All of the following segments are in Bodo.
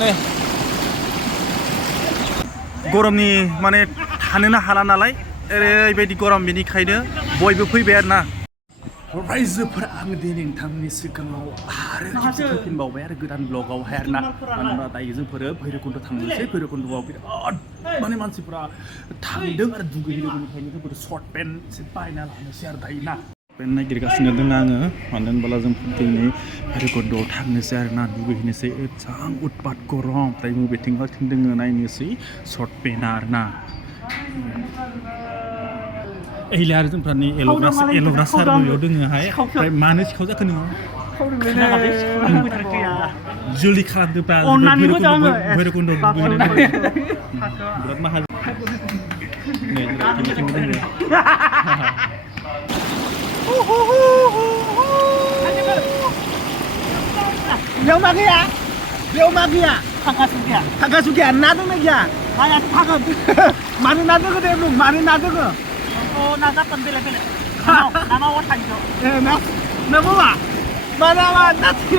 नै गरमनि माने थानोनो हाला नालाय ओरैबायदि गरम बेनिखायनो बयबो फैबाय आरो ना रायजोफोरा आं दिनै नोंथांनि सिगाङाव आरो खेबसे फैफिनबावबाय आरो गोदान ब्लगावहाय आरो ना मानोना दायो जोंफोरो भैरबकुन्द थांनोसै भैरबकुन्दआव बिराद माने मानसिफ्रा थांदों आरो दुगैहैदों बेनिखायनो जोंफोर सर्ट पेन्ट बायना लानोसै आरो दायो ना पेन्ट नागिरगासिनो दङ आङो मानो होनबोला जों दिनै भैरबकुन्दआव थांनोसै आरो ना दुगैहैनोसै एसां उतपात गरम ओमफ्राय बबेथिं दङ नायनोसै सर्ट पेन्टआ आरो ना एले आरो जोंफ्रा नै एल'ग्रा सारबोयाव दोङोहाय ओमफ्राय मानो सिखाव जाखो नोङो जल्दि खालामदोब्रा भैरबकुन्द बिराद माहाजोन बेयाव मा गैया थांगा सुगिया ना दंना गैया मानो ना दोङो दे बुं मानो ना दोङो ना जागोन बेलेग ना मावा थांजो ना मावा mana nanti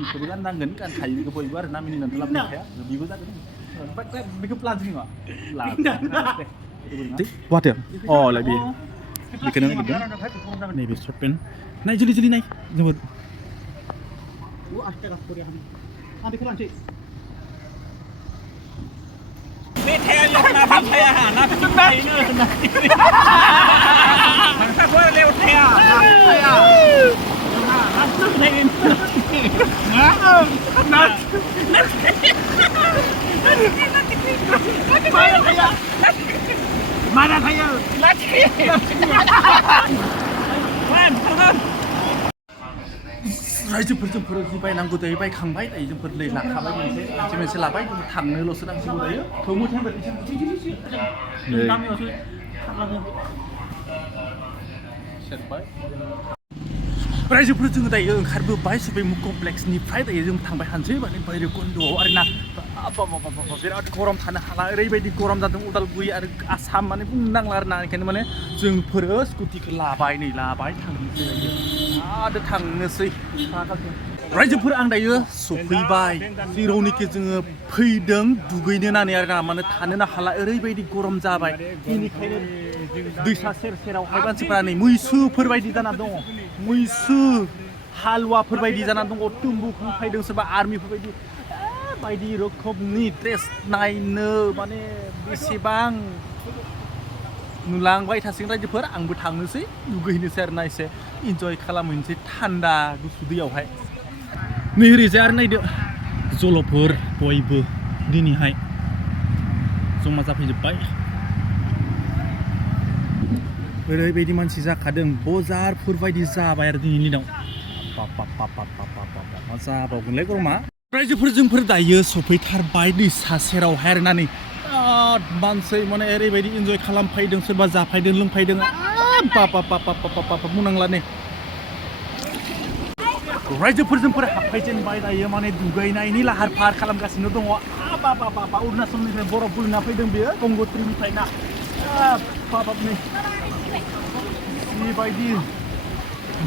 kebetulan nanggen kan kayu ke boy bar namin nanti lapor ya lebih besar kan bikin pelajaran nggak what ya oh lebih dikenal gitu nih bisa pen naik jeli naik jemput mana saya रायजोफोरजोंफोर जि बायनांगौ दायो बायखांबाय दायो जोंफोर नै लाखाबाय मोनसे लाबाय थांनोल'सो नांसिगौ दायो थौमो थांबाय गामियावसो सेरबाय रायजोफोर जोङो दायो ओंखारबोबाय सुबैमुख कमप्लेक्सनिफ्राय दायो जों थांबाय हानसै माने भैरबकुन्दआव आरोना बिराद गरम थानो हाला ओरैबायदि गरम जादों उदालगुरि आरो आसाम माने बुंनो नांला आरोना ओंखायनो माने जोंफोरो स्कुटिखौ लाबाय थांनोसै आरो थांनोसै रायजोफोर आं दायो सफैबाय जेरावनोखि जोङो फैदों दुगैनो होननानै आरोना माने थानोनो हाला ओरैबायदि गरम जाबाय बेनिखायनो दैसा सेरावहाय मानसिफोरा नै मैसोफोरबायदि जाना दङ मैसो हालुवाफोरबायदि जाना दङ तुम्बुखौ फैदों सोरबा आर्मिफोरबायदि बायदि रोखोमनि ड्रेस नायनो माने बेसेबां नुलांबाय थासिगोन रायजोफोर आंबो थांनोसै दुगैहैनोसै आरोना एसे इन्जय खालामहैनोसै थान्दा गुसु दैयावहाय नै ओरैजाय आरो नायदो जलफोर बयबो दिनैहाय जमा जाफैजोब्बाय ओरैबायदि मानसि जाखादों बजारफोर बायदि जाबाय आरो दिनैनि दिनाव मा जाबावगोनलाय गरमा रायजोफोर जोंफोर दायो सफैथारबाय दैसा सेरावहाय आरोना नै बिराद मानसि माने ओरैबायदि इन्जय खालामफैदों सोरबा जाफैदों लोंफैदों बुंनांला नै रायजोफोर जोंफोर हाबफैजेनबाय दायो माने दुगैनायनि लाहार फाहार खालामगासिनो दङ अरुणाचलनिफ्राय बरफ बोना फैदों बेयो गंगोत्रीनिफ्राय ना नै बेबायदि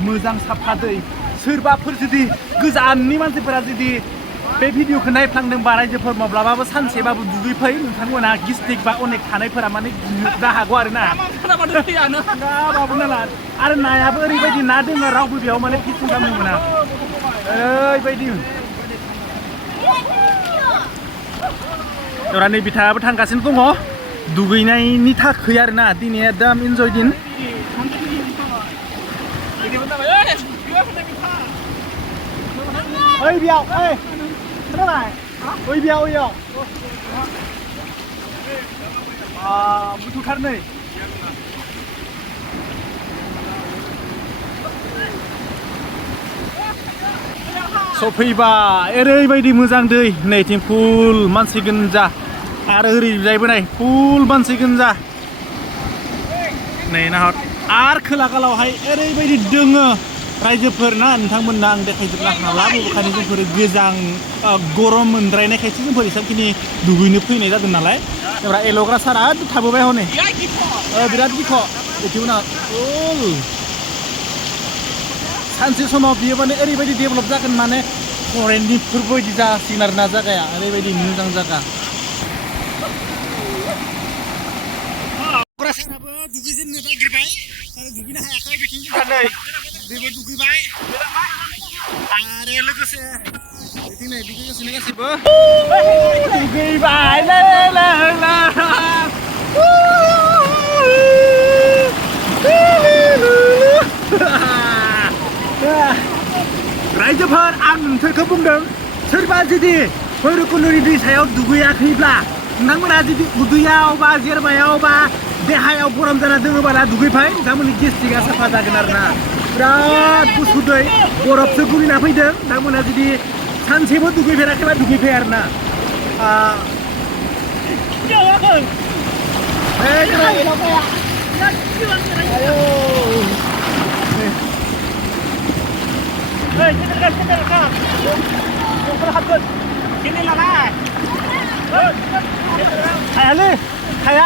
मोजां साफा दै सोरबाफोर जुदि गोजाननि मानसिफोरा जुदि बे भिडिअखौ नायफ्लांदोंबा रायजोफोर माब्लाबाबो सानसेबाबो दुगैफै नोंथांमोना गिस्टिक बा अनेक थानायफोरा माने गिनो हागौ आरो ना बाबो नाला आरो नायाबो ओरैबायदि ना दोङो रावबो बेयाव माने फिसिं खालामनो मोना ओरैबायदि दा नै बिथाङाबो थांगासिनो दङ दुगैनायनि थाखाय आरो ना दिनै एकदम इन्जय दिन ओइ बेयाव ओइ खोनाबाय ओइ बेयाव बुथुथार नै सफैबाय ओरैबायदि मोजां दै नैथिं फुल मानसि गोजा आरो ओरैजायबो नाय फुल मानसि गोजा नै नाहर आरो खोला गालावहाय ओरैबायदि दोङो रायजोफोरना नोंथांमोननो आं देखायजोबनो हाला बबेखानि जोंफोर गोजां गरम मोनद्रायनायखायसो जोंफोर एसेबांखिनि दुगैनो फैनाय जादों नालाय ओमफ्राय एल'ग्रा सारा थाबोबाय हनै बिराद गिख' बेनि उनाव सानसे समाव बियो माने ओरैबायदि डेभेलप जागोन माने फरेननिफोरबायदि जासिगोन आरोना जायगाया ओरैबायदि मोजां जायगा साराबो दुगैजेननो नागिरबाय आरो दुगैनो हायाखै बिथिं नै बेबो दुगैबाय आरो लोगोसे बिथिं नै दुगैगासिनो गासैबो दुगैबाय रायजोफोर आं नोंसोरखौ बुंदों सोरबा जुदि भैरबकुन्दनि दैसायाव दुगैयाखैब्ला नोंथांमोना जुदि उदैयाव बा जेरबायाव बा देहायाव गरम जाना दोङोब्ला दुगैफाय नोंथांमोननि गेस्ट्रिकआ साफा जागोन आरोना बिराद गुसु दै बरफसो गुलिना फैदों नोंथांमोना जुदि सानसेबो दुगैफेराखैबा दुगैफाय आरोना हायालै हाया